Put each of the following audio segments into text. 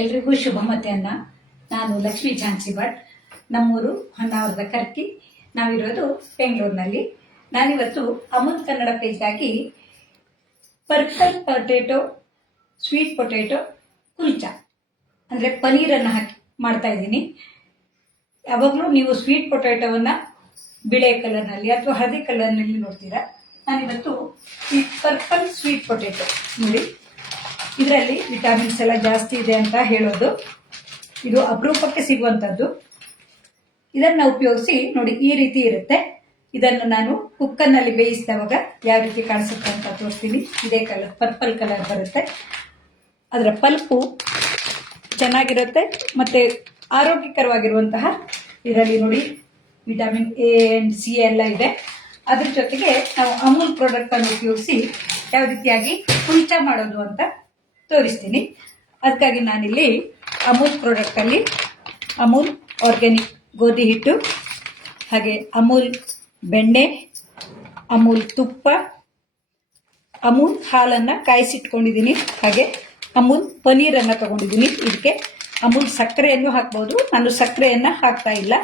ಎಲ್ರಿಗೂ ಶುಭ ಮಧ್ಯಾಹ್ನ. ನಾನು ಲಕ್ಷ್ಮೀ ಝಾನ್ಸಿ ಭಟ್, ನಮ್ಮೂರು ಹೊನ್ನಾವರದ ಕರ್ಕಿ. ನಾವಿರೋದು ಬೆಂಗಳೂರಿನಲ್ಲಿ. ನಾನಿವತ್ತು ಅಮೂಲ್ ಕನ್ನಡ ಪೇಜ್ಗಾಗಿ purple potato sweet potato kulcha ಅಂದರೆ ಪನೀರನ್ನು ಹಾಕಿ ಮಾಡ್ತಾ ಇದ್ದೀನಿ. ಯಾವಾಗಲೂ ನೀವು ಸ್ವೀಟ್ ಪೊಟೇಟೊವನ್ನು ಬಿಳೆ ಕಲರ್ನಲ್ಲಿ ಅಥವಾ ಹಳದಿ ಕಲರ್ನಲ್ಲಿ ನೋಡ್ತೀರಾ. ನಾನಿವತ್ತು ಈ ಪರ್ಪಲ್ ಸ್ವೀಟ್ ಪೊಟೇಟೊ ನೋಡಿ, ಇದರಲ್ಲಿ ವಿಟಮಿನ್ಸ್ ಎಲ್ಲ ಜಾಸ್ತಿ ಇದೆ ಅಂತ ಹೇಳೋದು. ಇದು ಅಪರೂಪಕ್ಕೆ ಸಿಗುವಂಥದ್ದು. ಇದನ್ನು ಉಪಯೋಗಿಸಿ ನೋಡಿ, ಈ ರೀತಿ ಇರುತ್ತೆ. ಇದನ್ನು ನಾನು ಕುಕ್ಕರ್ನಲ್ಲಿ ಬೇಯಿಸಿದವಾಗ ಯಾವ ರೀತಿ ಕಾಣಿಸುತ್ತೆ ಅಂತ ತೋರಿಸ್ತೀನಿ. ಇದೇ ಕಲರ್, ಪರ್ಪಲ್ ಕಲರ್ ಬರುತ್ತೆ. ಅದರ ಪಲ್ಪು ಚೆನ್ನಾಗಿರುತ್ತೆ ಮತ್ತು ಆರೋಗ್ಯಕರವಾಗಿರುವಂತಹ, ಇದರಲ್ಲಿ ನೋಡಿ ವಿಟಮಿನ್ ಎ ಆ್ಯಂಡ್ ಸಿ ಎಲ್ಲ ಇದೆ. ಅದ್ರ ಜೊತೆಗೆ ನಾವು ಅಮೂಲ್ ಪ್ರಾಡಕ್ಟನ್ನು ಉಪಯೋಗಿಸಿ ಯಾವ ರೀತಿಯಾಗಿ ಕುಲ್ಚಾ ಮಾಡೋದು ಅಂತ ತೋರಿಸ್ತೀನಿ. ಅದಕ್ಕಾಗಿ ನಾನಿಲ್ಲಿ ಅಮೂಲ್ ಪ್ರಾಡಕ್ಟಲ್ಲಿ ಅಮೂಲ್ ಆರ್ಗ್ಯಾನಿಕ್ ಗೋಧಿ ಹಿಟ್ಟು, ಹಾಗೆ ಅಮೂಲ್ ಬೆಣ್ಣೆ, ಅಮೂಲ್ ತುಪ್ಪ, ಅಮೂಲ್ ಹಾಲನ್ನು ಕಾಯಿಸಿಟ್ಕೊಂಡಿದ್ದೀನಿ, ಹಾಗೆ ಅಮೂಲ್ ಪನೀರನ್ನು ತಗೊಂಡಿದ್ದೀನಿ. ಇದಕ್ಕೆ ಅಮೂಲ್ ಸಕ್ಕರೆಯನ್ನು ಹಾಕ್ಬೋದು. ನಾನು ಸಕ್ಕರೆಯನ್ನು ಹಾಕ್ತಾ ಇಲ್ಲ.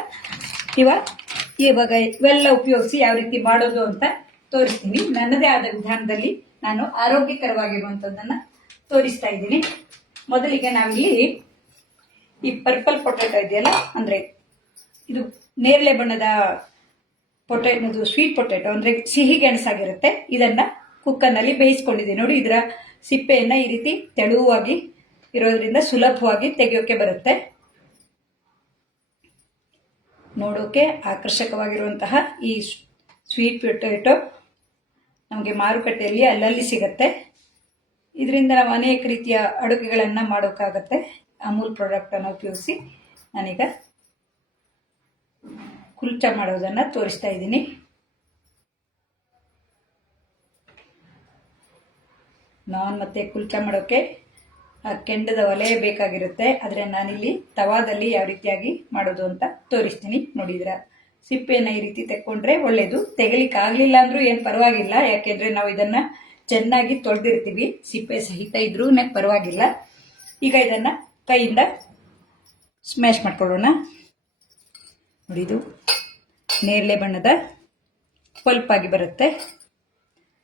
ಇವಾಗ ಇವೆಲ್ಲ ಉಪಯೋಗಿಸಿ ಯಾವ ರೀತಿ ಮಾಡೋದು ಅಂತ ತೋರಿಸ್ತೀನಿ. ನನ್ನದೇ ಆದ ವಿಧಾನದಲ್ಲಿ ನಾನು ಆರೋಗ್ಯಕರವಾಗಿರುವಂಥದ್ದನ್ನು ತೋರಿಸ್ತಾ ಇದ್ದೀನಿ. ಮೊದಲಿಗೆ ನಾವಿಲ್ಲಿ ಈ ಪರ್ಪಲ್ ಪೊಟೇಟೊ ಇದೆಯಲ್ಲ, ಅಂದರೆ ಇದು ನೇರಳೆ ಬಣ್ಣದ ಪೊಟೇಟೊ, ಸ್ವೀಟ್ ಪೊಟೇಟೊ ಅಂದರೆ ಸಿಹಿ ಗೆಣಸಾಗಿರುತ್ತೆ. ಇದನ್ನು ಕುಕ್ಕರ್ನಲ್ಲಿ ಬೇಯಿಸ್ಕೊಂಡಿದ್ದೀನಿ. ನೋಡಿ, ಇದರ ಸಿಪ್ಪೆಯನ್ನು ಈ ರೀತಿ ತೆಳುವಾಗಿ ಇರೋದ್ರಿಂದ ಸುಲಭವಾಗಿ ತೆಗೆಯೋಕೆ ಬರುತ್ತೆ. ನೋಡೋಕೆ ಆಕರ್ಷಕವಾಗಿರುವಂತಹ ಈ ಸ್ವೀಟ್ ಪೊಟೇಟೊ ನಮಗೆ ಮಾರುಕಟ್ಟೆಯಲ್ಲಿ ಅಲ್ಲಲ್ಲಿ ಸಿಗುತ್ತೆ. ಇದರಿಂದ ನಾವು ಅನೇಕ ರೀತಿಯ ಅಡುಗೆಗಳನ್ನು ಮಾಡೋಕ್ಕಾಗತ್ತೆ. ಅಮೂಲ್ ಪ್ರಾಡಕ್ಟನ್ನು ಉಪಯೋಗಿಸಿ ನಾನೀಗ ಕುಲ್ಚಾ ಮಾಡೋದನ್ನು ತೋರಿಸ್ತಾ ಇದ್ದೀನಿ. ನಾನ್ ಮತ್ತೆ ಕುಲ್ಚಾ ಮಾಡೋಕ್ಕೆ ಕೆಂಡದ ಒಲೆ ಬೇಕಾಗಿರುತ್ತೆ. ಆದರೆ ನಾನಿಲ್ಲಿ ತವಾದಲ್ಲಿ ಯಾವ ರೀತಿಯಾಗಿ ಮಾಡೋದು ಅಂತ ತೋರಿಸ್ತೀನಿ. ನೋಡಿ, ಇದರ ಸಿಪ್ಪೆಯನ್ನು ಈ ರೀತಿ ತೆಕ್ಕೊಂಡ್ರೆ ಒಳ್ಳೆಯದು. ತೆಗಲಿಕ್ಕೆ ಆಗಲಿಲ್ಲ ಅಂದರೂ ಏನು ಪರವಾಗಿಲ್ಲ, ಯಾಕೆಂದರೆ ನಾವು ಇದನ್ನು ಚೆನ್ನಾಗಿ ತೊಳೆದಿರ್ತೀವಿ. ಸಿಪ್ಪೆ ಸಹಿತ ಇದ್ರೂ ಪರವಾಗಿಲ್ಲ. ಈಗ ಇದನ್ನು ಕೈಯಿಂದ ಸ್ಮ್ಯಾಶ್ ಮಾಡ್ಕೊಳ್ಳೋಣ. ನೋಡಿ, ಇದು ನೇರಳೆ ಬಣ್ಣದ ಪಲ್ಪಾಗಿ ಬರುತ್ತೆ.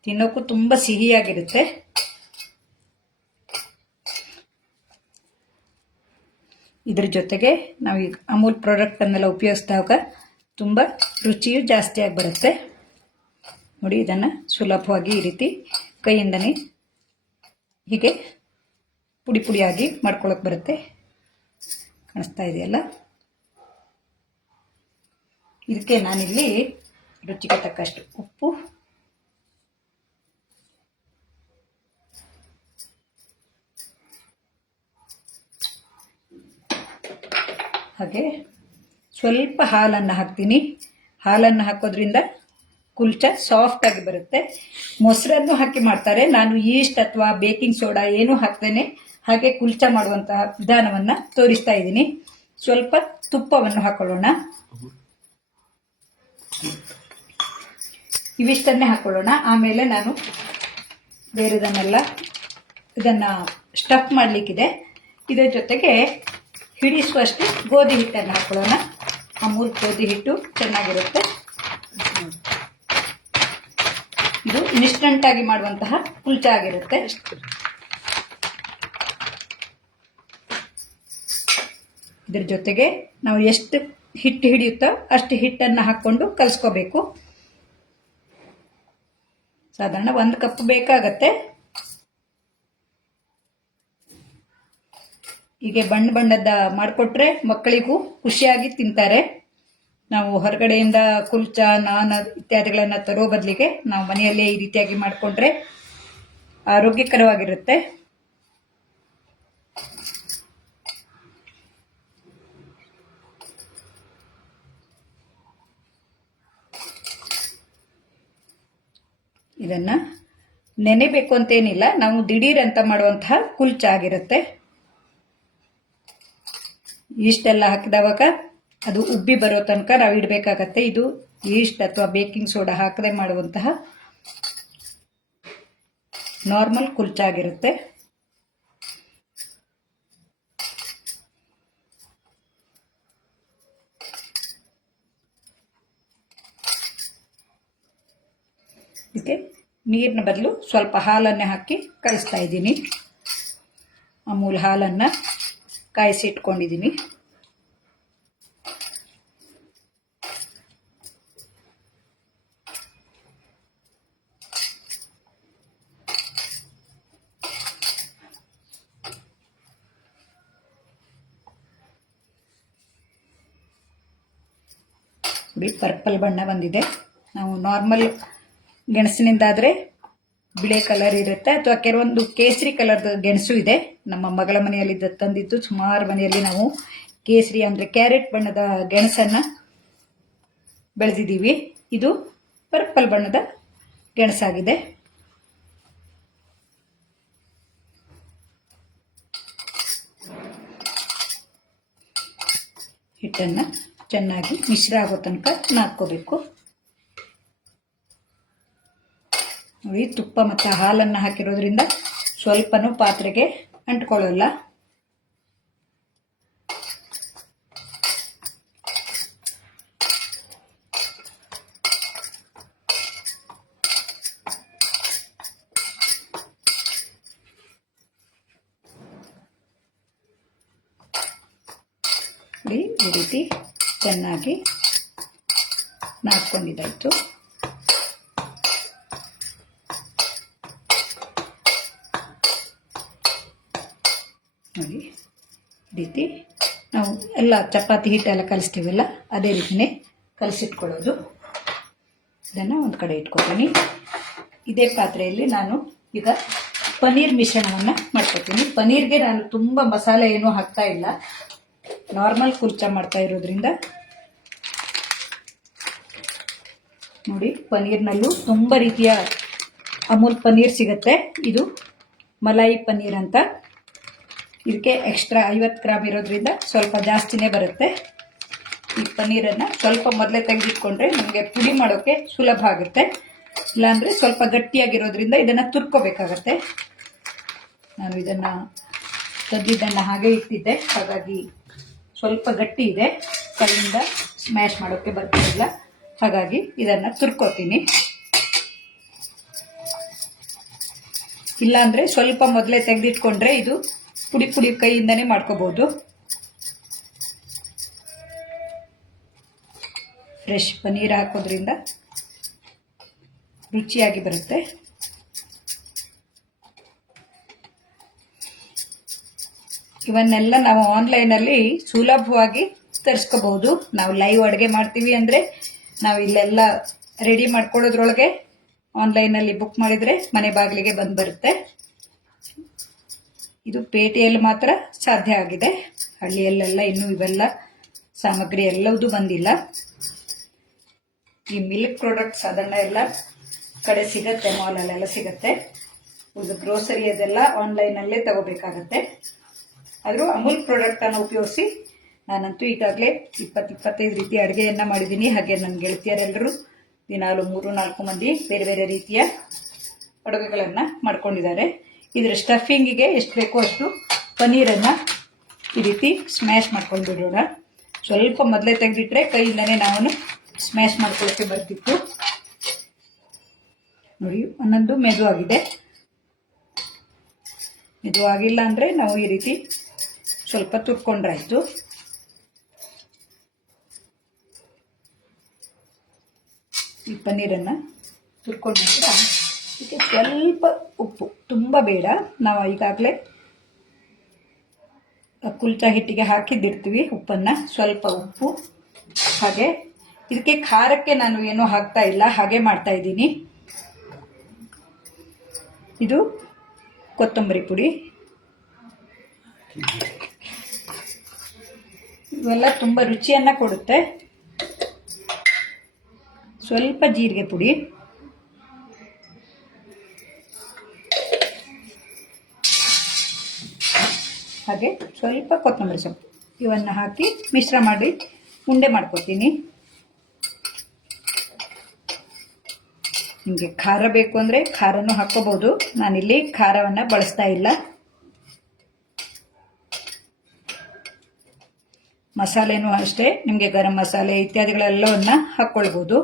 ತಿನ್ನೋಕ್ಕೂ ತುಂಬ ಸಿಹಿಯಾಗಿರುತ್ತೆ. ಇದ್ರ ಜೊತೆಗೆ ನಾವು ಈಗ ಅಮೂಲ್ ಪ್ರಾಡಕ್ಟನ್ನೆಲ್ಲ ಉಪಯೋಗಿಸಿದಾಗ ತುಂಬ ರುಚಿಯು ಜಾಸ್ತಿಯಾಗಿ ಬರುತ್ತೆ. ನೋಡಿ, ಇದನ್ನು ಸುಲಭವಾಗಿ ಈ ರೀತಿ ಕೈಯಿಂದನೇ ಹೀಗೆ ಪುಡಿ ಪುಡಿಯಾಗಿ ಮಾಡ್ಕೊಳ್ಳೋಕೆ ಬರುತ್ತೆ. ಕಾಣಿಸ್ತಾ ಇದೆಯಲ್ಲ. ಇದಕ್ಕೆ ನಾನಿಲ್ಲಿ ರುಚಿಗೆ ತಕ್ಕಷ್ಟು ಉಪ್ಪು, ಹಾಗೆ ಸ್ವಲ್ಪ ಹಾಲನ್ನು ಹಾಕ್ತೀನಿ. ಹಾಲನ್ನು ಹಾಕೋದ್ರಿಂದ ಕುಲ್ಚಾ ಸಾಫ್ಟ್ ಆಗಿ ಬರುತ್ತೆ. ಮೊಸರನ್ನು ಹಾಕಿ ಮಾಡ್ತಾರೆ. ನಾನು ಈಸ್ಟ್ ಅಥವಾ ಬೇಕಿಂಗ್ ಸೋಡಾ ಏನೂ ಹಾಕ್ತೇನೆ ಹಾಗೆ ಕುಲ್ಚಾ ಮಾಡುವಂತಹ ವಿಧಾನವನ್ನು ತೋರಿಸ್ತಾ ಇದ್ದೀನಿ. ಸ್ವಲ್ಪ ತುಪ್ಪವನ್ನು ಹಾಕೊಳ್ಳೋಣ. ಇವಿಷ್ಟನ್ನೇ ಹಾಕೊಳ್ಳೋಣ. ಆಮೇಲೆ ನಾನು ಬೇರೆದನ್ನೆಲ್ಲ ಇದನ್ನು ಸ್ಟಫ್ ಮಾಡಲಿಕ್ಕಿದೆ. ಇದರ ಜೊತೆಗೆ ಹಿಡಿಸುವಷ್ಟು ಗೋಧಿ ಹಿಟ್ಟನ್ನು ಹಾಕೊಳ್ಳೋಣ. ಅಮೂಲ್ ಗೋಧಿ ಹಿಟ್ಟು ಚೆನ್ನಾಗಿರುತ್ತೆ. ಇದು ಇನ್ಸ್ಟಂಟ್ ಆಗಿ ಮಾಡುವಂತಹ ಕುಲ್ಚಾ ಆಗಿರುತ್ತೆ. ಇದ್ರ ಜೊತೆಗೆ ನಾವು ಎಷ್ಟು ಹಿಟ್ಟು ಹಿಡಿಯುತ್ತೋ ಅಷ್ಟು ಹಿಟ್ಟನ್ನು ಹಾಕ್ಕೊಂಡು ಕಲಿಸ್ಕೋಬೇಕು. ಸಾಧಾರಣ 1 ಕಪ್ ಬೇಕಾಗತ್ತೆ. ಹೀಗೆ ಬಣ್ಣದ ಮಾಡಿಕೊಟ್ರೆ ಮಕ್ಕಳಿಗೂ ಖುಷಿಯಾಗಿ ತಿಂತಾರೆ. ನಾವು ಹೊರಗಡೆಯಿಂದ ಕುಲ್ಚಾ, ನಾನ್ ಇತ್ಯಾದಿಗಳನ್ನು ತರೋ ಬದಲಿಗೆ ನಾವು ಮನೆಯಲ್ಲೇ ಈ ರೀತಿಯಾಗಿ ಮಾಡಿಕೊಂಡ್ರೆ ಆರೋಗ್ಯಕರವಾಗಿರುತ್ತೆ. ಇದನ್ನು ನೆನೆಬೇಕು ಅಂತೇನಿಲ್ಲ, ನಾವು ದಿಢೀರ್ ಅಂತ ಮಾಡುವಂತಹ ಕುಲ್ಚಾ ಆಗಿರುತ್ತೆ. ಇಷ್ಟೆಲ್ಲ ಹಾಕಿದವಾಗ ಅದು ಉಬ್ಬಿ ಬರೋ ತನಕ ನಾವು ಇಡಬೇಕಾಗತ್ತೆ. ಇದು ಈಸ್ಟ್ ಅಥವಾ ಬೇಕಿಂಗ್ ಸೋಡಾ ಹಾಕದೆ ಮಾಡುವಂತಹ ನಾರ್ಮಲ್ ಕುಲ್ಚಾ ಆಗಿರುತ್ತೆ. ಇದಕ್ಕೆ ನೀರಿನ ಬದಲು ಸ್ವಲ್ಪ ಹಾಲನ್ನೇ ಹಾಕಿ ಕಾಯಿಸ್ತಾ ಇದ್ದೀನಿ. ಅಮೂಲ್ ಹಾಲನ್ನು ಕಾಯಿಸಿ ಇಟ್ಕೊಂಡಿದ್ದೀನಿ. ಪರ್ಪಲ್ ಬಣ್ಣ ಬಂದಿದೆ. ನಾವು ನಾರ್ಮಲ್ ಗೆಣಸಿನಿಂದಾದರೆ ಬಿಳೆ ಕಲರ್ ಇರುತ್ತೆ, ಅಥವಾ ಕೆಲವೊಂದು ಕೇಸರಿ ಕಲರ್ದು ಗೆಣಸು ಇದೆ. ನಮ್ಮ ಮಗಳ ಮನೆಯಲ್ಲಿ ತಂದಿದ್ದು ಸುಮಾರು ಮನೆಯಲ್ಲಿ ನಾವು ಕೇಸರಿ ಅಂದರೆ ಕ್ಯಾರೆಟ್ ಬಣ್ಣದ ಗೆಣಸನ್ನು ಬೆಳೆದಿದ್ದೀವಿ. ಇದು ಪರ್ಪಲ್ ಬಣ್ಣದ ಗೆಣಸಾಗಿದೆ. ಹಿಟ್ಟನ್ನು ಚೆನ್ನಾಗಿ ಮಿಶ್ರ ಆಗೋ ತನಕ ನಾದ್ಕೋಬೇಕು. ನೋಡಿ, ತುಪ್ಪ ಮತ್ತು ಹಾಲನ್ನು ಹಾಕಿರೋದ್ರಿಂದ ಸ್ವಲ್ಪನೂ ಪಾತ್ರೆಗೆ ಅಂಟ್ಕೊಳ್ಳಲ್ಲ. ಈ ರೀತಿ ಚೆನ್ನಾಗಿ ನಾದ್ಕೊಂಡಿದ್ದಾಯಿತು. ನೋಡಿ, ಈ ರೀತಿ ನಾವು ಎಲ್ಲ ಚಪಾತಿ ಹಿಟ್ಟೆಲ್ಲ ಕಲಿಸ್ತೀವಲ್ಲ ಅದೇ ರೀತಿಯೇ ಕಲಸಿಟ್ಕೊಳ್ಳೋದು. ಇದನ್ನು ಒಂದು ಕಡೆ ಇಟ್ಕೊತೀನಿ. ಇದೇ ಪಾತ್ರೆಯಲ್ಲಿ ನಾನು ಈಗ ಪನ್ನೀರ್ ಮಿಶ್ರಣವನ್ನು ಮಾಡ್ಕೊತೀನಿ. ಪನ್ನೀರ್ಗೆ ನಾನು ತುಂಬ ಮಸಾಲೆ ಏನೂ ಹಾಕ್ತಾ ಇಲ್ಲ, ನಾರ್ಮಲ್ ಕುಲ್ಚಾ ಮಾಡ್ತಾ ಇರೋದ್ರಿಂದ. ನೋಡಿ, ಪನ್ನೀರ್ನಲ್ಲೂ ತುಂಬ ರೀತಿಯ ಅಮೂಲ್ ಪನ್ನೀರ್ ಸಿಗುತ್ತೆ. ಇದು ಮಲಾಯಿ ಪನ್ನೀರ್ ಅಂತ. ಇದಕ್ಕೆ ಎಕ್ಸ್ಟ್ರಾ 50 ಗ್ರಾಮ್ ಇರೋದ್ರಿಂದ ಸ್ವಲ್ಪ ಜಾಸ್ತಿನೇ ಬರುತ್ತೆ. ಈ ಪನ್ನೀರನ್ನು ಸ್ವಲ್ಪ ಮೊದಲೇ ತೆಗೆದಿಟ್ಕೊಂಡ್ರೆ ನಮಗೆ ಪುಡಿ ಮಾಡೋಕ್ಕೆ ಸುಲಭ ಆಗುತ್ತೆ. ಇಲ್ಲಾಂದರೆ ಸ್ವಲ್ಪ ಗಟ್ಟಿಯಾಗಿರೋದ್ರಿಂದ ಇದನ್ನು ತುರ್ಕೋಬೇಕಾಗತ್ತೆ. ನಾನು ಇದನ್ನು ತಂದಿದ್ದನ್ನು ಹಾಗೆ ಇಟ್ಟಿದ್ದೆ, ಹಾಗಾಗಿ ಸ್ವಲ್ಪ ಗಟ್ಟಿ ಇದೆ, ಕೈಯಿಂದ ಸ್ಮ್ಯಾಶ್ ಮಾಡೋಕ್ಕೆ ಬರ್ತಿಲ್ಲ. ಹಾಗಾಗಿ ಇದನ್ನು ತುರ್ಕೋತೀನಿ. ಇಲ್ಲಾಂದರೆ ಸ್ವಲ್ಪ ಮೊದಲೇ ತೆಗೆದಿಟ್ಕೊಂಡ್ರೆ ಇದು ಪುಡಿ ಪುಡಿ ಕೈಯಿಂದನೇ ಮಾಡ್ಕೋಬಹುದು. ಫ್ರೆಶ್ ಪನ್ನೀರ್ ಹಾಕೋದ್ರಿಂದ ರುಚಿಯಾಗಿ ಬರುತ್ತೆ. ಇವನ್ನೆಲ್ಲ ನಾವು ಆನ್ಲೈನಲ್ಲಿ ಸುಲಭವಾಗಿ ತರಿಸ್ಕೋಬಹುದು. ನಾವು ಲೈವ್ ಅಡುಗೆ ಮಾಡ್ತೀವಿ ಅಂದರೆ ನಾವು ಇಲ್ಲೆಲ್ಲ ರೆಡಿ ಮಾಡ್ಕೊಳ್ಳೋದ್ರೊಳಗೆ ಆನ್ಲೈನಲ್ಲಿ ಬುಕ್ ಮಾಡಿದರೆ ಮನೆ ಬಾಗಿಲಿಗೆ ಬಂದು ಬರುತ್ತೆ. ಇದು ಪೇಟೆಯಲ್ಲಿ ಮಾತ್ರ ಸಾಧ್ಯ ಆಗಿದೆ, ಹಳ್ಳಿಯಲ್ಲೆಲ್ಲ ಇನ್ನೂ ಇವೆಲ್ಲ ಸಾಮಗ್ರಿ ಎಲ್ಲವೂ ಬಂದಿಲ್ಲ. ಈ ಮಿಲ್ಕ್ ಪ್ರಾಡಕ್ಟ್ಸ್ ಅದನ್ನ ಎಲ್ಲ ಕಡೆ ಸಿಗುತ್ತೆ, ಮಾಲಲ್ಲೆಲ್ಲ ಸಿಗುತ್ತೆ. ಇದು ಗ್ರೋಸರಿ ಅದೆಲ್ಲ ಆನ್ಲೈನಲ್ಲೇ ತಗೋಬೇಕಾಗತ್ತೆ. ಆದರೂ ಅಮೂಲ್ ಪ್ರಾಡಕ್ಟನ್ನು ಉಪಯೋಗಿಸಿ ನಾನಂತೂ ಈಗಾಗಲೇ 20-25 ರೀತಿ ಅಡುಗೆಯನ್ನು ಮಾಡಿದ್ದೀನಿ. ಹಾಗೆ ನನ್ನ ಗೆಳತಿಯರೆಲ್ಲರೂ ದಿನಾಲು 3-4 ಮಂದಿ ಬೇರೆ ಬೇರೆ ರೀತಿಯ ಅಡುಗೆಗಳನ್ನು ಮಾಡ್ಕೊಂಡಿದ್ದಾರೆ. ಇದರ ಸ್ಟಫಿಂಗಿಗೆ ಎಷ್ಟು ಬೇಕೋ ಅಷ್ಟು ಪನ್ನೀರನ್ನು ಈ ರೀತಿ ಸ್ಮ್ಯಾಶ್ ಮಾಡ್ಕೊಂಡು ಬಿಡೋಣ. ಸ್ವಲ್ಪ ಮೊದಲೇ ತೆಗೆದಿಟ್ರೆ ಕೈಯಿಂದನೇ ನಾವು ಸ್ಮ್ಯಾಶ್ ಮಾಡ್ಕೊಳ್ಳೋಕ್ಕೆ ಬರ್ತಿತ್ತು. ನೋಡಿ, ಒಂದೊಂದು ಮೆದುವಾಗಿದೆ. ಮೆದುವಾಗಿಲ್ಲ ಅಂದರೆ ನಾವು ಈ ರೀತಿ ಸ್ವಲ್ಪ ತುರ್ಕೊಂಡ್ರಾಯ್ತು. ಈ ಪನ್ನೀರನ್ನು ತುರ್ಕೊಂಡ ನಂತರ ಇದಕ್ಕೆ ಸ್ವಲ್ಪ ಉಪ್ಪು, ತುಂಬ ಬೇಡ, ನಾವು ಈಗಾಗಲೇ ಕುಲ್ಚಾ ಹಿಟ್ಟಿಗೆ ಹಾಕಿದ್ದಿರ್ತೀವಿ ಉಪ್ಪನ್ನು, ಸ್ವಲ್ಪ ಉಪ್ಪು. ಹಾಗೆ ಇದಕ್ಕೆ ಖಾರಕ್ಕೆ ನಾನು ಏನೂ ಹಾಕ್ತಾ ಇಲ್ಲ, ಹಾಗೆ ಮಾಡ್ತಾ ಇದ್ದೀನಿ. ಇದು ಕೊತ್ತಂಬರಿ ಪುಡಿ, ಇವೆಲ್ಲ ತುಂಬ ರುಚಿಯನ್ನು ಕೊಡುತ್ತೆ. ಸ್ವಲ್ಪ ಜೀರಿಗೆ ಪುಡಿ, ಹಾಗೆ ಸ್ವಲ್ಪ ಕೊತ್ತಂಬರಿ ಸೊಪ್ಪು, ಇವನ್ನು ಹಾಕಿ ಮಿಶ್ರ ಮಾಡಿ ಉಂಡೆ ಮಾಡ್ಕೊತೀನಿ. ನಿಮಗೆ ಖಾರ ಬೇಕು ಅಂದರೆ ಖಾರನೂ ಹಾಕ್ಕೋಬಹುದು. ನಾನಿಲ್ಲಿ ಖಾರವನ್ನು ಬಳಸ್ತಾ ಇಲ್ಲ. ಮಸಾಲೆನೂ ಅಷ್ಟೇ, ನಿಮಗೆ ಗರಂ ಮಸಾಲೆ ಇತ್ಯಾದಿಗಳೆಲ್ಲವನ್ನು ಹಾಕ್ಕೊಳ್ಬೋದು.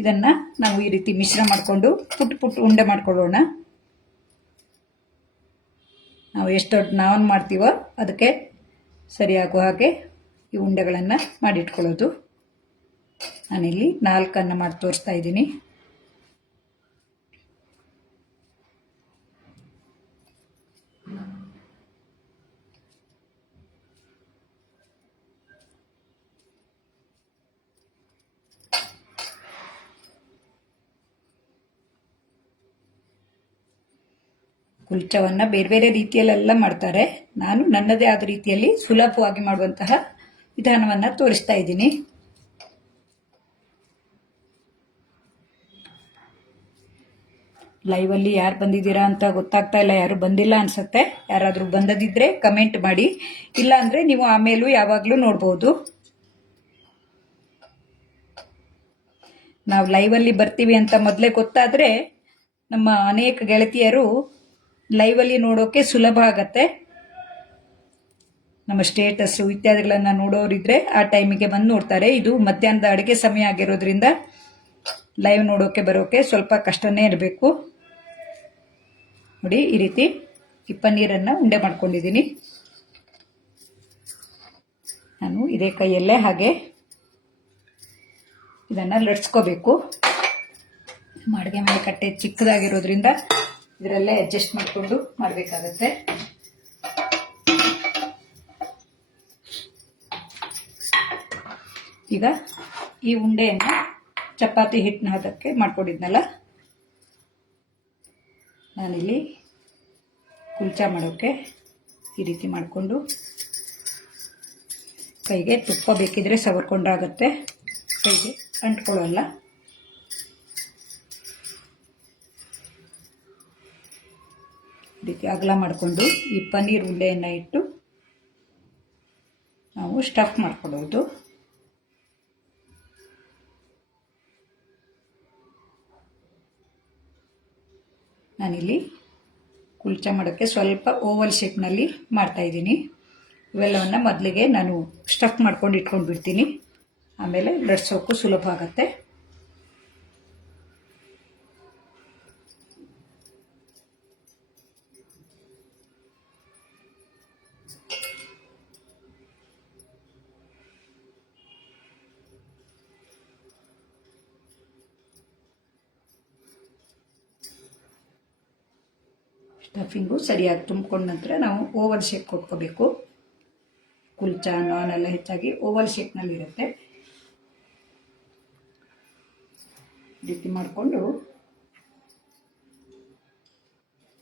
ಇದನ್ನು ನಾವು ಈ ರೀತಿ ಮಿಶ್ರ ಮಾಡಿಕೊಂಡು ಪುಟ್ಟ ಪುಟ್ಟ ಉಂಡೆ ಮಾಡ್ಕೊಳ್ಳೋಣ. ನಾವು ಎಷ್ಟು ದೊಡ್ಡ ನಾನ್ ಮಾಡ್ತೀವೋ ಅದಕ್ಕೆ ಸರಿಯಾಗುವ ಹಾಗೆ ಈ ಉಂಡೆಗಳನ್ನು ಮಾಡಿಟ್ಕೊಳ್ಳೋದು. ನಾನಿಲ್ಲಿ 4 ಮಾಡಿ ತೋರಿಸ್ತಾ ಇದ್ದೀನಿ. ಕುಲ್ಚವನ್ನು ಬೇರೆ ಬೇರೆ ರೀತಿಯಲ್ಲೆಲ್ಲ ಮಾಡ್ತಾರೆ. ನಾನು ನನ್ನದೇ ಆದ ರೀತಿಯಲ್ಲಿ ಸುಲಭವಾಗಿ ಮಾಡುವಂತಹ ವಿಧಾನವನ್ನು ತೋರಿಸ್ತಾ ಇದ್ದೀನಿ. ಲೈವಲ್ಲಿ ಯಾರು ಬಂದಿದ್ದೀರಾ ಅಂತ ಗೊತ್ತಾಗ್ತಾ ಇಲ್ಲ, ಯಾರು ಬಂದಿಲ್ಲ ಅನ್ಸುತ್ತೆ. ಯಾರಾದರೂ ಬಂದದಿದ್ರೆ ಕಮೆಂಟ್ ಮಾಡಿ, ಇಲ್ಲ ಅಂದರೆ ನೀವು ಆಮೇಲೂ ಯಾವಾಗಲೂ ನೋಡ್ಬೋದು. ನಾವು ಲೈವಲ್ಲಿ ಬರ್ತೀವಿ ಅಂತ ಮೊದಲೇ ಗೊತ್ತಾದರೆ ನಮ್ಮ ಅನೇಕ ಗೆಳತಿಯರು ಲೈವಲ್ಲಿ ನೋಡೋಕೆ ಸುಲಭ ಆಗತ್ತೆ. ನಮ್ಮ ಸ್ಟೇಟಸ್ಸು ಇತ್ಯಾದಿಗಳನ್ನು ನೋಡೋರಿದ್ರೆ ಆ ಟೈಮಿಗೆ ಬಂದು ನೋಡ್ತಾರೆ. ಇದು ಮಧ್ಯಾಹ್ನದ ಅಡುಗೆ ಸಮಯ ಆಗಿರೋದ್ರಿಂದ ಲೈವ್ ನೋಡೋಕೆ ಬರೋಕೆ ಸ್ವಲ್ಪ ಕಷ್ಟನೇ ಇರಬೇಕು. ನೋಡಿ, ಈ ರೀತಿ ಈ ಪನ್ನೀರನ್ನು ಉಂಡೆ ಮಾಡ್ಕೊಂಡಿದ್ದೀನಿ. ನಾನು ಇದೇ ಕೈಯಲ್ಲೇ ಹಾಗೆ ಇದನ್ನು ಲಟ್ಸ್ಕೋಬೇಕು. ಅಡುಗೆ ಮನೆ ಕಟ್ಟೆ ಚಿಕ್ಕದಾಗಿರೋದ್ರಿಂದ ಇದರಲ್ಲೇ ಅಡ್ಜಸ್ಟ್ ಮಾಡಿಕೊಂಡು ಮಾಡಬೇಕಾಗತ್ತೆ. ಈಗ ಈ ಉಂಡೆಯನ್ನು ಚಪಾತಿ ಹಿಟ್ಟಿನ ಹದಕ್ಕೆ ಮಾಡ್ಕೊಂಡಿದ್ನಲ್ಲ, ನಾನಿಲ್ಲಿ ಕುಲ್ಚಾ ಮಾಡೋಕ್ಕೆ ಈ ರೀತಿ ಮಾಡಿಕೊಂಡು ಕೈಗೆ ತುಪ್ಪ ಬೇಕಿದ್ರೆ ಸವರ್ಕೊಂಡ್ರಾಗತ್ತೆ, ಕೈಗೆ ಅಂಟ್ಕೊಳ್ಳಲ್ಲ. ಈ ರೀತಿ ಅಗಲ ಮಾಡಿಕೊಂಡು ಈ ಪನ್ನೀರ್ ಉಂಡೆಯನ್ನು ಇಟ್ಟು ನಾವು ಸ್ಟಫ್ ಮಾಡ್ಕೊಳ್ಳೋದು. ನಾನಿಲ್ಲಿ ಕುಲ್ಚಾ ಮಾಡೋಕ್ಕೆ ಸ್ವಲ್ಪ ಓವಲ್ ಶೇಪ್ನಲ್ಲಿ ಮಾಡ್ತಾಯಿದ್ದೀನಿ. ಇವೆಲ್ಲವನ್ನು ಮೊದಲಿಗೆ ನಾನು ಸ್ಟಫ್ ಮಾಡ್ಕೊಂಡು ಇಟ್ಕೊಂಡು ಬಿಡ್ತೀನಿ, ಆಮೇಲೆ ಲಟ್ಸೋಕ್ಕೂ ಸುಲಭ ಆಗುತ್ತೆ. ಸ್ಟಫಿಂಗು ಸರಿಯಾಗಿ ತುಂಬಿಕೊಂಡ ನಂತರ ನಾವು ಓವಲ್ ಶೇಪ್ ಕೊಟ್ಕೋಬೇಕು. ಕುಲ್ಚಾ ನಾನ್ ಎಲ್ಲ ಹೆಚ್ಚಾಗಿ ಓವಲ್ ಶೇಪ್ನಲ್ಲಿರುತ್ತೆ. ಈ ರೀತಿ ಮಾಡಿಕೊಂಡು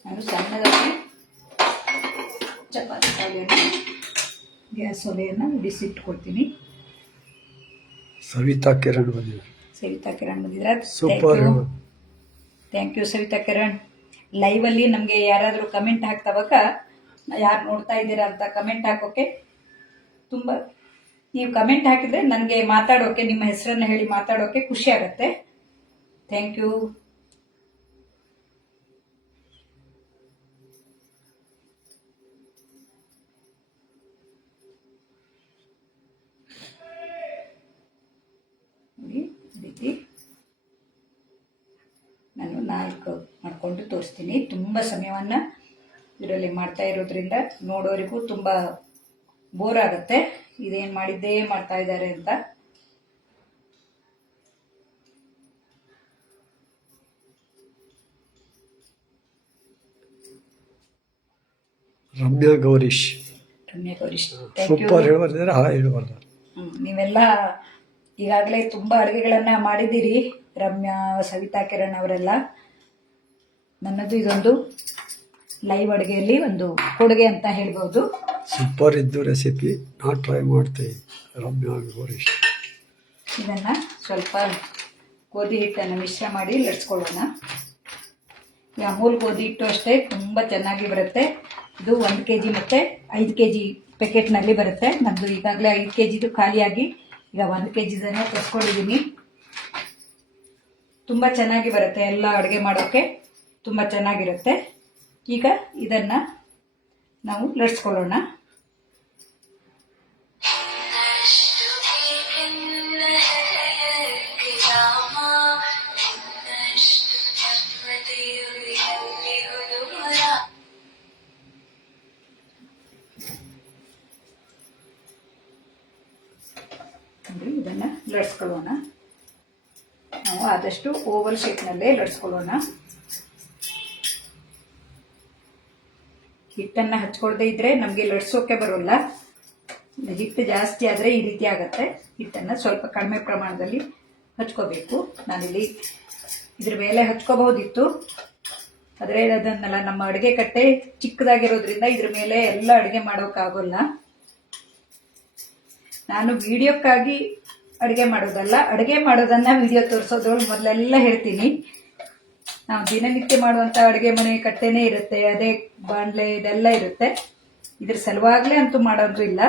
ನಾನು ಸಣ್ಣದಾಗಿ ಚಪಾತಿ ಕಾಲಿಯನ್ನು ಗ್ಯಾಸ್ ಒಲೆಯನ್ನು ಬಿಸಿಟ್ಕೊಳ್ತೀನಿ. ಸವಿತಾ ಕಿರಣ್ ಬಂದಿದ್ದಾರೆ. Super, thank you Savita Kiran. ಲೈವಲ್ಲಿ ನಮಗೆ ಯಾರಾದರೂ ಕಮೆಂಟ್ ಹಾಕ್ತವಾಗ ಯಾರು ನೋಡ್ತಾ ಇದ್ದೀರಾ ಅಂತ ಕಮೆಂಟ್ ಹಾಕೋಕೆ ತುಂಬ, ನೀವು ಕಮೆಂಟ್ ಹಾಕಿದ್ರೆ ನನಗೆ ಮಾತಾಡೋಕೆ, ನಿಮ್ಮ ಹೆಸರನ್ನು ಹೇಳಿ ಮಾತಾಡೋಕೆ ಖುಷಿ ಆಗುತ್ತೆ. Thank you. ನೋಡಿ, ರೀತಿ ನಾನು 4 ಮಾಡಿಕೊಂಡು ತೋರಿಸ್ತೀನಿ. ತುಂಬ ಸಮಯವನ್ನು ಇದರಲ್ಲಿ ಮಾಡ್ತಾ ಇರೋದ್ರಿಂದ ನೋಡೋರಿಗೂ ತುಂಬ ಬೋರ್ ಆಗುತ್ತೆ, ಇದೇನು ಮಾಡಿದ್ದೇ ಮಾಡ್ತಾ ಇದ್ದಾರೆ ಅಂತ. ರಮ್ಯಾ ಗೌರೀಶ್ ಸೂಪರ್ ಹೇಳಬಾರ್ದು. ನೀವೆಲ್ಲ ಈಗಾಗಲೇ ತುಂಬ ಅಡುಗೆಗಳನ್ನು ಮಾಡಿದ್ದೀರಿ, ರಮ್ಯಾ, ಸವಿತಾ ಕಿರಣ್ ಅವರೆಲ್ಲ. ನನ್ನದು ಇದೊಂದು ಲೈವ್ ಅಡುಗೆಯಲ್ಲಿ ಒಂದು ಕೊಡುಗೆ ಅಂತ ಹೇಳ್ಬೋದು. ಸೂಪರ್ ಇದ್ದು ರೆಸಿಪಿ, ನಾ ಟ್ರೈ ಮಾಡ್ತೇವೆ. ರಮ್ಯಾ ಗೌರೀಶ್. ಇದನ್ನು ಸ್ವಲ್ಪ ಗೋಧಿ ಹಿಟ್ಟನ್ನು ಮಿಶ್ರ ಮಾಡಿ ಲಟ್ಸ್ಕೊಳ್ಳೋಣ. ಈ ಅಮೂಲ್ ಗೋಧಿ ಹಿಟ್ಟು ಅಷ್ಟೇ ತುಂಬ ಚೆನ್ನಾಗಿ ಬರುತ್ತೆ. ಇದು 1 kg ಮತ್ತು 5 kg ಪ್ಯಾಕೆಟ್ನಲ್ಲಿ ಬರುತ್ತೆ. ನಮ್ಮದು ಈಗಾಗಲೇ 5 kgದು ಖಾಲಿಯಾಗಿ ಈಗ 1 kgದನ್ನೇ ತರಿಸ್ಕೊಂಡಿದ್ದೀನಿ. ತುಂಬ ಚೆನ್ನಾಗಿ ಬರುತ್ತೆ, ಎಲ್ಲ ಅಡುಗೆ ಮಾಡೋಕ್ಕೆ ತುಂಬ ಚೆನ್ನಾಗಿರುತ್ತೆ. ಈಗ ಇದನ್ನು ನಾವು ಲಟ್ಸ್ಕೊಳ್ಳೋಣ. ಲಟ್ಸ್ಕೊಳ್ಳೋಣ. ನಾವು ಆದಷ್ಟು ಓವಲ್ ಶೇಪ್ನಲ್ಲೇ ಲಟ್ಸ್ಕೊಳ್ಳೋಣ. ಹಿಟ್ಟನ್ನು ಹಚ್ಕೊಳ್ದೇ ಇದ್ರೆ ನಮಗೆ ಲಟ್ಸೋಕೆ ಬರೋಲ್ಲ. ಹಿಟ್ಟು ಜಾಸ್ತಿ ಆದರೆ ಈ ರೀತಿ ಆಗುತ್ತೆ. ಹಿಟ್ಟನ್ನು ಸ್ವಲ್ಪ ಕಡಿಮೆ ಪ್ರಮಾಣದಲ್ಲಿ ಹಚ್ಕೋಬೇಕು. ನಾನಿಲ್ಲಿ ಇದ್ರ ಮೇಲೆ ಹಚ್ಕೋಬಹುದಿತ್ತು, ಆದರೆ ಅದನ್ನೆಲ್ಲ ನಮ್ಮ ಅಡುಗೆ ಕಟ್ಟೆ ಚಿಕ್ಕದಾಗಿರೋದ್ರಿಂದ ಇದ್ರ ಮೇಲೆ ಎಲ್ಲ ಅಡುಗೆ ಮಾಡೋಕ್ಕಾಗೋಲ್ಲ. ನಾನು ವಿಡಿಯೋಕ್ಕಾಗಿ ಅಡುಗೆ ಮಾಡೋದಲ್ಲ, ಅಡುಗೆ ಮಾಡೋದನ್ನ ವಿಡಿಯೋ ತೋರಿಸೋದ್ರೊಳಗೆ ಮೊದಲೆಲ್ಲ ಹೇಳ್ತೀನಿ. ನಾವು ದಿನನಿತ್ಯ ಮಾಡುವಂಥ ಅಡುಗೆ ಮನೆ ಕಟ್ಟೆನೇ ಇರುತ್ತೆ, ಅದೇ ಬಾಣಲೆ ಇದೆಲ್ಲ ಇರುತ್ತೆ. ಇದ್ರ ಸಲುವಾಗಲೇ ಅಂತೂ ಮಾಡೋದು ಇಲ್ಲ.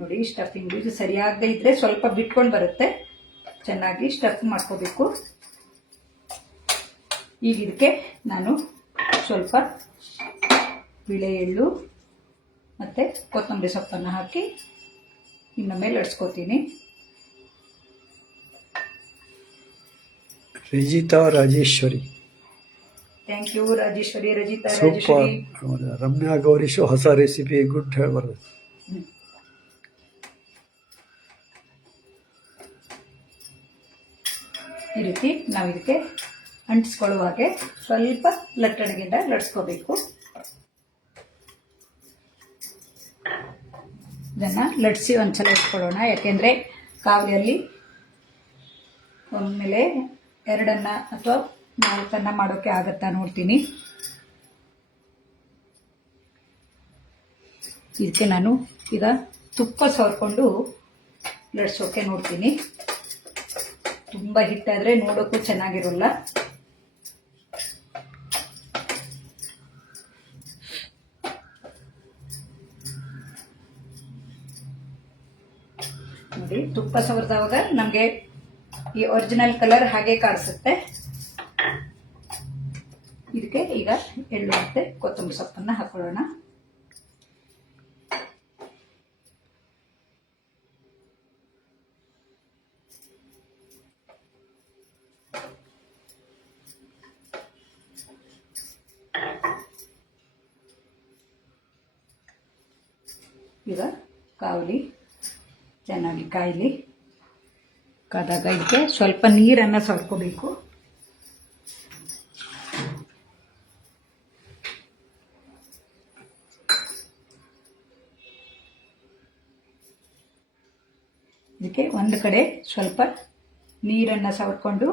ನೋಡಿ, ಸ್ಟಫಿಂಗ್ ಇದು ಸರಿಯಾಗದೇ ಇದ್ರೆ ಸ್ವಲ್ಪ ಬಿಟ್ಕೊಂಡು ಬರುತ್ತೆ. ಚೆನ್ನಾಗಿ ಸ್ಟಫ್ ಮಾಡ್ಕೋಬೇಕು. ಈಗ ಇದಕ್ಕೆ ನಾನು ಸ್ವಲ್ಪ ಬಿಳೆ ಎಳ್ಳು ಮತ್ತು ಕೊತ್ತಂಬರಿ ಸೊಪ್ಪನ್ನು ಹಾಕಿ ಇನ್ನೊಮ್ಮೆ ಲಟ್ಸ್ಕೊತೀನಿ. Rajitha Rajeshwari, thank you Rajeshwari. Rajitha super. Rajeshwari. Ramya Gowrish ಹೊಸ ರೆಸಿಪಿ ಗುಡ್ ಹೇಳ್ಬಾರ್ದು. ಈ ರೀತಿ ನಾವು ಇದಕ್ಕೆ ಅಂಟಿಸ್ಕೊಳ್ಳುವ ಹಾಗೆ ಸ್ವಲ್ಪ ಲಟ್ಟಣಿಗೆಯಿಂದ ಲಟ್ಸ್ಕೋಬೇಕು. ಇದನ್ನು ಲಟ್ಸಿ ಒಂದ್ಸಲ ಇಟ್ಕೊಳ್ಳೋಣ. ಯಾಕೆಂದರೆ ಕಾವಲಿಯಲ್ಲಿ ಒಮ್ಮೆಲೆ 2 ಅಥವಾ 4 ಮಾಡೋಕ್ಕೆ ಆಗತ್ತಾ ನೋಡ್ತೀನಿ. ಇದಕ್ಕೆ ನಾನು ಈಗ ತುಪ್ಪ ಸವರ್ಕೊಂಡು ಲಟ್ಸೋಕೆ ನೋಡ್ತೀನಿ. ತುಂಬ ಹಿಟ್ಟಾದರೆ ನೋಡೋಕ್ಕೂ ಚೆನ್ನಾಗಿರೋಲ್ಲ. ನೋಡಿ, ತುಪ್ಪ ಸವರ್ದವಾಗ ನಮಗೆ ಈ ಒರಿಜಿನಲ್ ಕಲರ್ ಹಾಗೆ ಕಾಣಿಸುತ್ತೆ. ಇದಕ್ಕೆ ಈಗ ಎಳ್ಳು ಮತ್ತೆ ಕೊತ್ತಂಬರಿ ಸೊಪ್ಪನ್ನು ಹಾಕೊಳ್ಳೋಣ. ಈಗ ಕಾವಲಿ ಚೆನ್ನಾಗಿ ಕಾಯಲಿ. ಕಾದಾಗ ಇದಕ್ಕೆ ಸ್ವಲ್ಪ ನೀರನ್ನು ಸವರ್ಕೋಬೇಕು. ಇದಕ್ಕೆ ಒಂದು ಕಡೆ ಸ್ವಲ್ಪ ನೀರನ್ನು ಸವರ್ಕೊಂಡು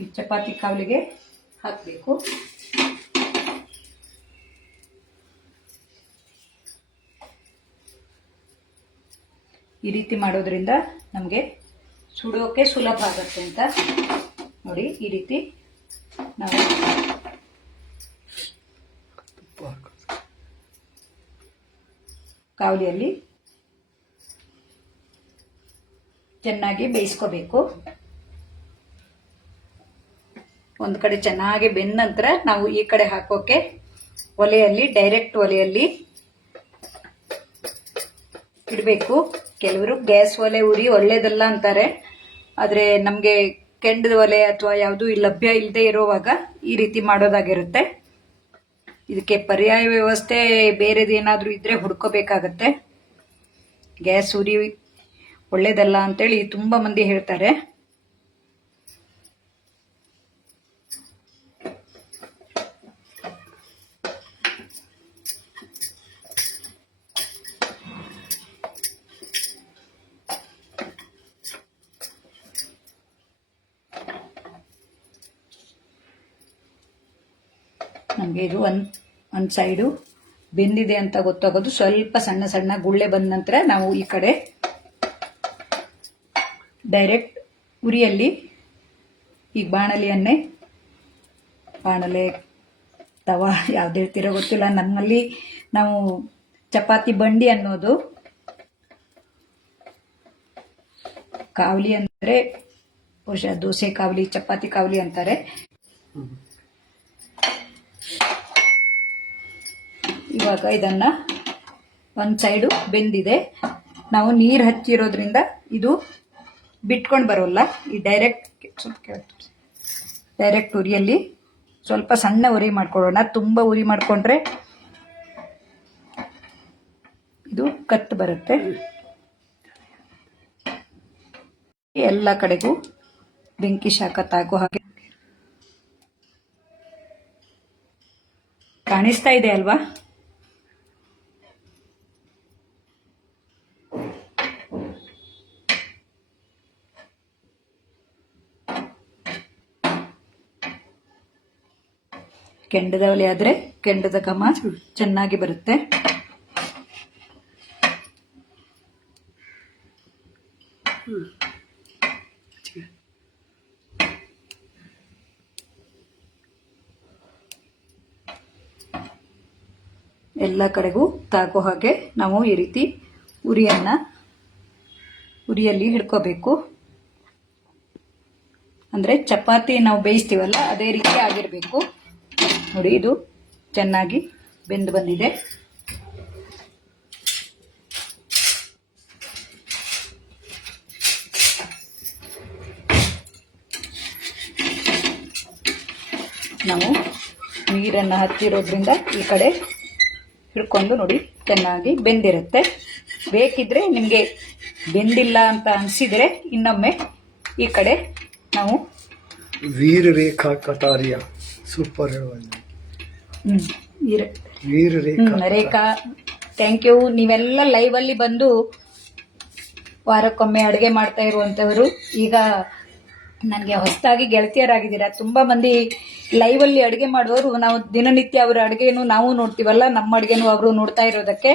ಈ ಚಪಾತಿ ಕಾವಲಿಗೆ ಹಾಕಬೇಕು. ಈ ರೀತಿ ಮಾಡೋದ್ರಿಂದ ನಮಗೆ ಸುಡೋಕೆ ಸುಲಭ ಆಗುತ್ತೆ ಅಂತ. ನೋಡಿ, ಈ ರೀತಿ ನಾವು ಕಾವಲಿಯಲ್ಲಿ ಚೆನ್ನಾಗಿ ಬೇಯಿಸ್ಕೋಬೇಕು. ಒಂದು ಕಡೆ ಚೆನ್ನಾಗಿ ಬೆಂದ ನಂತರ ನಾವು ಈ ಕಡೆ ಹಾಕೋಕೆ ಡೈರೆಕ್ಟ್ ಒಲೆಯಲ್ಲಿ ಇಡಬೇಕು. ಕೆಲವರು ಗ್ಯಾಸ್ ಒಲೆ ಉರಿ ಒಳ್ಳೇದಲ್ಲ ಅಂತಾರೆ, ಆದರೆ ನಮಗೆ ಕೆಂಡದ ಒಲೆ ಅಥವಾ ಯಾವುದೂ ಲಭ್ಯ ಇಲ್ಲದೆ ಇರುವಾಗ ಈ ರೀತಿ ಮಾಡೋದಾಗಿರುತ್ತೆ. ಇದಕ್ಕೆ ಪರ್ಯಾಯ ವ್ಯವಸ್ಥೆ ಬೇರೆದೇನಾದರೂ ಇದ್ರೆ ಹುಡ್ಕೋಬೇಕಾಗತ್ತೆ. ಗ್ಯಾಸ್ ಉರಿ ಒಳ್ಳೇದಲ್ಲ ಅಂತೇಳಿ ತುಂಬ ಮಂದಿ ಹೇಳ್ತಾರೆ. ನಮಗೆ ಇದು ಒಂದು ಸೈಡು ಬೆಂದಿದೆ ಅಂತ ಗೊತ್ತಾಗೋದು ಸ್ವಲ್ಪ ಸಣ್ಣ ಸಣ್ಣ ಗುಳ್ಳೆ ಬಂದ ನಂತರ ನಾವು ಈ ಕಡೆ ಡೈರೆಕ್ಟ್ ಉರಿಯಲ್ಲಿ ಈ ಬಾಣಲೆ ತವಾ ಯಾವ್ದು ಹೇಳ್ತಿರೋ ಗೊತ್ತಿಲ್ಲ, ನಮ್ಮಲ್ಲಿ ನಾವು ಚಪಾತಿ ಬಂಡಿ ಅನ್ನೋದು. ಕಾವಲಿ ಅಂದರೆ ಬಹುಶಃ ದೋಸೆ ಕಾವಲಿ, ಚಪಾತಿ ಕಾವಲಿ ಅಂತಾರೆ. ಇವಾಗ ಇದನ್ನ ಒಂದು ಸೈಡು ಬೆಂದಿದೆ. ನಾವು ನೀರು ಹಚ್ಚಿರೋದ್ರಿಂದ ಇದು ಬಿಟ್ಕೊಂಡು ಬರೋಲ್ಲ. ಈ ಡೈರೆಕ್ಟ್ ಉರಿಯಲ್ಲಿ ಸ್ವಲ್ಪ ಸಣ್ಣ ಉರಿ ಮಾಡ್ಕೊಳ್ಳೋಣ. ತುಂಬ ಉರಿ ಮಾಡಿಕೊಂಡ್ರೆ ಇದು ಕತ್ತು ಬರುತ್ತೆ. ಎಲ್ಲ ಕಡೆಗೂ ಬೆಂಕಿ ಶಾಖ ತಾಗೋ ಹಾಗೆ ಕಾಣಿಸ್ತಾ ಇದೆ ಅಲ್ವಾ? ಕೆಂಡದ ಒಲೆ ಆದ್ರೆ ಕೆಂಡದ ಘಮ ಚೆನ್ನಾಗಿ ಬರುತ್ತೆ. ಎಲ್ಲ ಕಡೆಗೂ ತಾಗೋ ಹಾಗೆ ನಾವು ಈ ರೀತಿ ಉರಿಯಲ್ಲಿ ಹಿಡ್ಕೋಬೇಕು. ಅಂದ್ರೆ ಚಪಾತಿ ನಾವು ಬೇಯಿಸ್ತೀವಲ್ಲ ಅದೇ ರೀತಿ ಆಗಿರ್ಬೇಕು. ನೋಡಿ, ಇದು ಚೆನ್ನಾಗಿ ಬೆಂದು ಬಂದಿದೆ. ನಾವು ನೀರನ್ನು ಹತ್ತಿರೋದ್ರಿಂದ ಈ ಕಡೆ ಹಿಡ್ಕೊಂಡು ನೋಡಿ ಚೆನ್ನಾಗಿ ಬೆಂದಿರುತ್ತೆ. ಬೇಕಿದ್ರೆ ನಿಮಗೆ ಬೆಂದಿಲ್ಲ ಅಂತ ಅನಿಸಿದರೆ ಇನ್ನೊಮ್ಮೆ ಈ ಕಡೆ ನಾವು ವೀರ ರೇಖಾ ಕಟಾರಿಯ ಸೂಪರ್ ರೇಖಾ, ಥ್ಯಾಂಕ್ ಯು. ನೀವೆಲ್ಲ ಲೈವ್ ಅಲ್ಲಿ ಬಂದು ವಾರಕ್ಕೊಮ್ಮೆ ಅಡುಗೆ ಮಾಡ್ತಾ ಇರುವಂತವರು ಈಗ ನನಗೆ ಹೊಸದಾಗಿ ಗೆಳತಿಯರಾಗಿದ್ದೀರಾ. ತುಂಬಾ ಮಂದಿ ಲೈವ್ ಅಲ್ಲಿ ಅಡುಗೆ ಮಾಡುವವರು ನಾವು ದಿನನಿತ್ಯ ಅವರ ಅಡುಗೆನು ನಾವು ನೋಡ್ತೀವಲ್ಲ, ನಮ್ಮ ಅಡುಗೆನು ಅವರು ನೋಡ್ತಾ ಇರೋದಕ್ಕೆ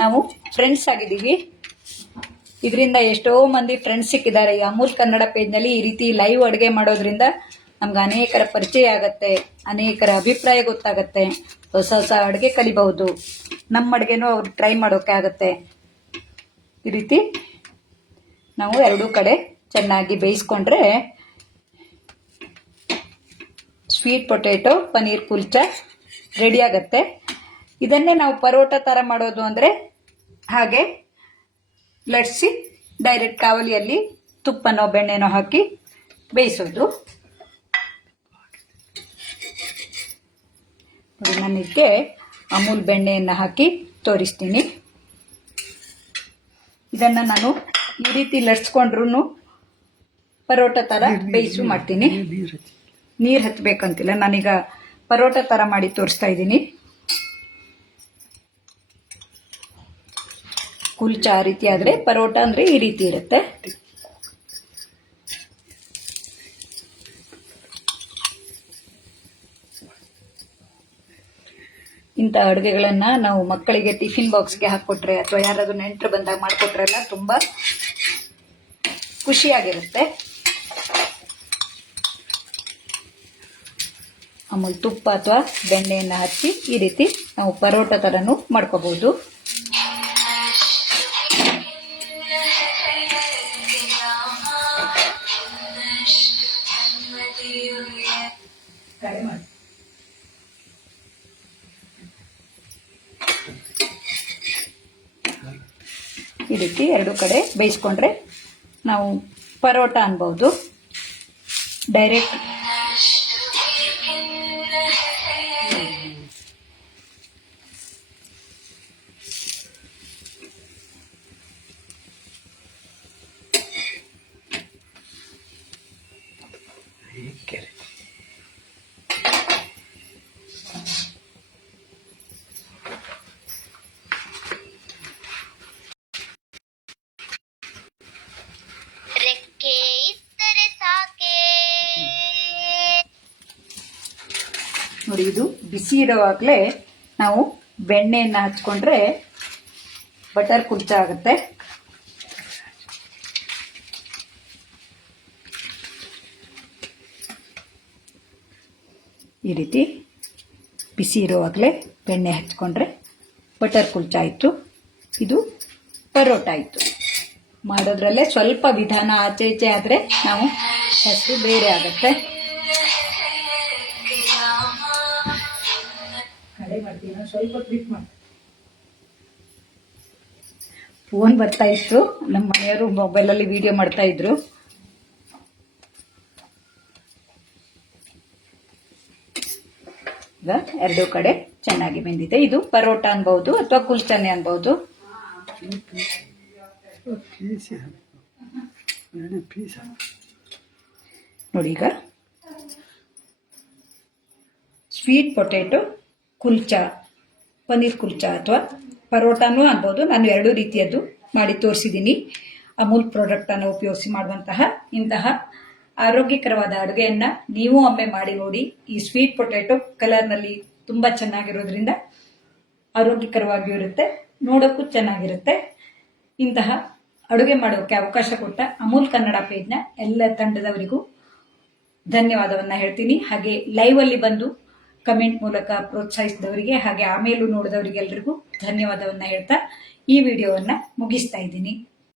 ನಾವು ಫ್ರೆಂಡ್ಸ್ ಆಗಿದ್ದೀವಿ. ಇದರಿಂದ ಎಷ್ಟೋ ಮಂದಿ ಫ್ರೆಂಡ್ಸ್ ಸಿಕ್ಕಿದ್ದಾರೆ. ಈ ಅಮೂಲ್ ಕನ್ನಡ ಪೇಜ್ನಲ್ಲಿ ಈ ರೀತಿ ಲೈವ್ ಅಡುಗೆ ಮಾಡೋದ್ರಿಂದ ನಮ್ಗೆ ಅನೇಕರ ಪರಿಚಯ ಆಗತ್ತೆ, ಅನೇಕರ ಅಭಿಪ್ರಾಯ ಗೊತ್ತಾಗತ್ತೆ, ಹೊಸ ಹೊಸ ಅಡುಗೆ ಕಲಿಬಹುದು, ನಮ್ಮ ಅಡುಗೆನೂ ಅವ್ರು ಟ್ರೈ ಮಾಡೋಕೆ ಆಗತ್ತೆ. ಈ ರೀತಿ ನಾವು ಎರಡೂ ಕಡೆ ಚೆನ್ನಾಗಿ ಬೇಯಿಸ್ಕೊಂಡ್ರೆ sweet potato paneer kulcha ready ಆಗತ್ತೆ. ಇದನ್ನೇ ನಾವು ಪರೋಟ ತರ ಮಾಡೋದು ಅಂದ್ರೆ ಹಾಗೆ ಲಟ್ಸಿ ಡೈರೆಕ್ಟ್ ಕಾವಲಿಯಲ್ಲಿ ತುಪ್ಪನೋ ಬೆಣ್ಣೆನೋ ಹಾಕಿ ಬೇಯಿಸೋದು. ನಾನು ಇದಕ್ಕೆ ಅಮೂಲ್ ಬೆಣ್ಣೆಯನ್ನು ಹಾಕಿ ತೋರಿಸ್ತೀನಿ. ಇದನ್ನ ನಾನು ಈ ರೀತಿ ಲಟ್ಸ್ಕೊಂಡ್ರು ಪರೋಟ ತರ ಬೇಯಿಸು ಮಾಡ್ತೀನಿ. ನೀರು ಹತ್ತಬೇಕಂತಿಲ್ಲ, ನಾನೀಗ ಪರೋಟ ತರ ಮಾಡಿ ತೋರಿಸ್ತಾ ಇದ್ದೀನಿ. ಕುಲ್ಚಾ ಆ ರೀತಿ ಆದ್ರೆ ಪರೋಟ ಅಂದ್ರೆ ಈ ರೀತಿ ಇರುತ್ತೆ. ಇಂಥ ಅಡುಗೆಗಳನ್ನ ನಾವು ಮಕ್ಕಳಿಗೆ ಟಿಫಿನ್ ಬಾಕ್ಸ್ಗೆ ಹಾಕೊಟ್ರೆ ಅಥವಾ ಯಾರಾದ್ರೂ ನೆಂಟರು ಬಂದಾಗ ಮಾಡಿಕೊಟ್ರೆಲ್ಲ ತುಂಬಾ ಖುಷಿಯಾಗಿರುತ್ತೆ. ಅಮೂಲ್ ತುಪ್ಪ ಅಥವಾ ಬೆಣ್ಣೆಯನ್ನು ಹಚ್ಚಿ ಈ ರೀತಿ ನಾವು ಪರೋಟ ತರನು ಮಾಡ್ಕೋಬಹುದು. ಈ ರೀತಿ ಎರಡು ಕಡೆ ಬೇಯಿಸ್ಕೊಂಡ್ರೆ ನಾವು ಪರೋಟ ಅನ್ಬಹುದು. ಡೈರೆಕ್ಟ್ ನೋಡಿ, ಇದು ಬಿಸಿ ಇರುವಾಗಲೇ ನಾವು ಬೆಣ್ಣೆಯನ್ನು ಹಚ್ಕೊಂಡ್ರೆ ಬಟರ್ ಕುಲ್ಚಾ ಆಗುತ್ತೆ. ಈ ರೀತಿ ಬಿಸಿ ಇರುವಾಗಲೇ ಬೆಣ್ಣೆ ಹಚ್ಕೊಂಡ್ರೆ ಬಟರ್ ಕುಲ್ಚಾ ಆಯಿತು. ಇದು ಪರೋಟ ಆಯಿತು. ಮಾಡೋದ್ರಲ್ಲೇ ಸ್ವಲ್ಪ ವಿಧಾನ ಆಚೆ ಈಚೆ ಆದರೆ ನಾವು ಹೆಸರು ಬೇರೆ ಆಗುತ್ತೆ. ಸ್ವಲ್ಪ ಕ್ಲಿಕ್ ಮಾಡಿ. ಫೋನ್ ಬರ್ತಾ ಇತ್ತು, ನಮ್ಮ ಮನೆಯವರು ಮೊಬೈಲಲ್ಲಿ ವಿಡಿಯೋ ಮಾಡ್ತಾ ಇದ್ರು. ಈಗ ಎರಡೂ ಕಡೆ ಚೆನ್ನಾಗಿ ಬೆಂದಿದೆ. ಇದು ಪರೋಟ ಅನ್ಬಹುದು ಅಥವಾ ಕುಲ್ಚಾನೆ ಅನ್ಬಹುದು. ಪೀಸ ನೋಡಿ, ಈಗ ಸ್ವೀಟ್ ಪೊಟೆಟೊ ಕುಲ್ಚಾ, ಪನ್ನೀರ್ ಕುಲ್ಚಾ ಅಥವಾ ಪರೋಟಾನೂ ಅನ್ಬೋದು. ನಾನು ಎರಡೂ ರೀತಿಯದ್ದು ಮಾಡಿ ತೋರಿಸಿದ್ದೀನಿ. ಅಮೂಲ್ ಪ್ರಾಡಕ್ಟನ್ನು ಉಪಯೋಗಿಸಿ ಮಾಡುವಂತಹ ಇಂತಹ ಆರೋಗ್ಯಕರವಾದ ಅಡುಗೆಯನ್ನು ನೀವು ಒಮ್ಮೆ ಮಾಡಿ ನೋಡಿ. ಈ ಸ್ವೀಟ್ ಪೊಟೆಟೊ ಕಲರ್ನಲ್ಲಿ ತುಂಬ ಚೆನ್ನಾಗಿರೋದ್ರಿಂದ ಆರೋಗ್ಯಕರವಾಗಿಯೂ ಇರುತ್ತೆ, ನೋಡೋಕ್ಕೂ ಚೆನ್ನಾಗಿರುತ್ತೆ. ಇಂತಹ ಅಡುಗೆ ಮಾಡೋಕ್ಕೆ ಅವಕಾಶ ಕೊಟ್ಟ ಅಮೂಲ್ ಕನ್ನಡ ಪೇಜ್ನ ಎಲ್ಲ ತಂಡದವರಿಗೂ ಧನ್ಯವಾದವನ್ನು ಹೇಳ್ತೀನಿ. ಹಾಗೆ ಲೈವ್ ಅಲ್ಲಿ ಬಂದು ಕಮೆಂಟ್ ಮೂಲಕ ಪ್ರೋತ್ಸಾಹಿಸಿದವರಿಗೆ ಹಾಗೆ ಆಮೇಲೂ ನೋಡಿದವರಿಗೆಲ್ಲರಿಗೂ ಧನ್ಯವಾದವನ್ನು ಹೇಳ್ತಾ ಈ ವಿಡಿಯೋವನ್ನು ಮುಗಿಸ್ತಾ ಇದ್ದೀನಿ.